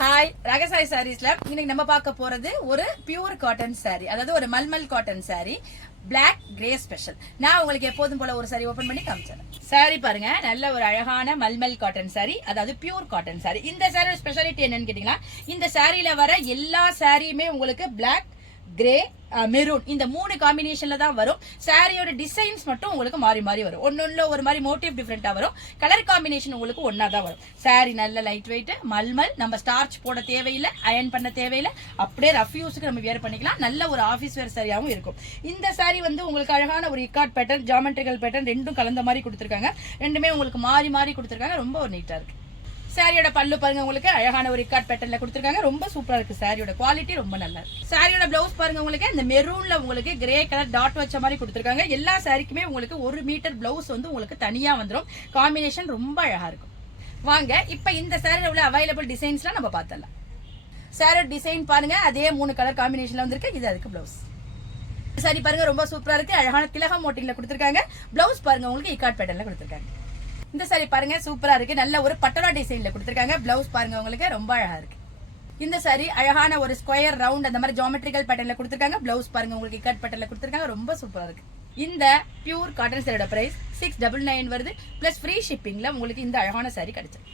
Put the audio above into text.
Hi ரகசாய் சாரீஸ்ல இன்னைக்கு நம்ம பார்க்க போறது ஒரு பியூர் காட்டன் சாரி, அதாவது ஒரு mulmul cotton sari, black grey special. நான் உங்களுக்கு எப்போதும் போல ஒரு சாரி ஓபன் பண்ணி காமிச்சேன். சாரி பாருங்க, நல்ல ஒரு அழகான மல்மல் காட்டன் சாரி, அதாவது பியூர் காட்டன் சாரி. இந்த சாரியோட ஸ்பெஷாலிட்டி என்னன்னு கேட்டீங்கன்னா, இந்த சாரியில வர எல்லா சாரியுமே உங்களுக்கு பிளாக், கிரே, மெரூன் இந்த மூணு காம்பினேஷன்ல தான் வரும். சாரியோட டிசைன்ஸ் மட்டும் உங்களுக்கு மாறி மாறி வரும். ஒன்னொன்னு ஒரு மாதிரி மோட்டிவ் டிஃபரெண்டா வரும். கலர் காம்பினேஷன் உங்களுக்கு ஒன்னா தான் வரும். சாரி நல்ல லைட் வெயிட், மல்மல், நம்ம ஸ்டார்ச் போட தேவையில்லை, அயன் பண்ண தேவையில்லை, அப்படியே ரஃப் யூஸ்க்கு நம்ம வேர் பண்ணிக்கலாம். நல்ல ஒரு ஆபீஸ் வேர் சாரியாவும் இருக்கும். இந்த சாரி வந்து உங்களுக்கு அழகான ஒரு இக்காட் பேட்டர்ன், ஜாமெட்ரிக்கல் பேட்டர்ன் ரெண்டும் கலந்த மாதிரி கொடுத்துருக்காங்க. ரெண்டுமே உங்களுக்கு மாறி மாறி கொடுத்துருக்காங்க. ரொம்ப ஒரு நீட்டா இருக்கு. சாரியோட பல்லு பாருங்க, உங்களுக்கு அழகான ஒரு இக்காட் பேட்டர்ன்ல கொடுத்துருக்காங்க. ரொம்ப சூப்பரா இருக்கு. சாரியோட குவாலிட்டி ரொம்ப நல்லா இருக்கு. சாரியோட பிளவுஸ் பாருங்க, உங்களுக்கு இந்த மெரூன்ல உங்களுக்கு கிரே கலர் டாட் வச்ச மாதிரி கொடுத்துருக்காங்க. எல்லா சாரிக்குமே உங்களுக்கு 1 மீட்டர் பிளவுஸ் வந்து உங்களுக்கு தனியா வந்துடும். காம்பினேஷன் ரொம்ப அழகா இருக்கும். வாங்க இப்ப இந்த சாரியில உள்ள அவைலபிள் டிசைன்ஸ்லாம் நம்ம பார்த்தலாம். சாரியோட டிசைன் பாருங்க, அதே 3 கலர் காம்பினேஷன்ல வந்திருக்கு. இது அதுக்கு பிளவுஸ். சாரி பாருங்க, ரொம்ப சூப்பரா இருக்கு. அழகான திலகம் மோட்டிங்ல கொடுத்துருக்காங்க. பிளவுஸ் பாருங்க, உங்களுக்கு இக்காட் பேட்டர்ன்ல கொடுத்துருக்காங்க. இந்த சாரி பாருங்க, சூப்பரா இருக்கு. நல்ல ஒரு பட்டோலா டிசைன்ல கொடுத்துருக்காங்க. பிளவுஸ் பாருங்க, உங்களுக்கு ரொம்ப அழகா இருக்கு. இந்த சாரி அழகான ஒரு ஸ்கொயர், ரவுண்ட் அந்த மாதிரி ஜியோமெட்ரிக்கல் பேட்டர்ன்ல கொடுத்துருக்காங்க. பிளவுஸ் பாருங்க, உங்களுக்கு இக்கட் பேட்டர்ன்ல கொடுத்துருக்காங்க. ரொம்ப சூப்பரா இருக்கு. இந்த பியூர் காட்டன் சாரியோட பிரைஸ் 699 வருது. பிளஸ் ஃப்ரீ ஷிப்பிங்ல உங்களுக்கு இந்த அழகான சாரி கிடைச்சிருக்கு.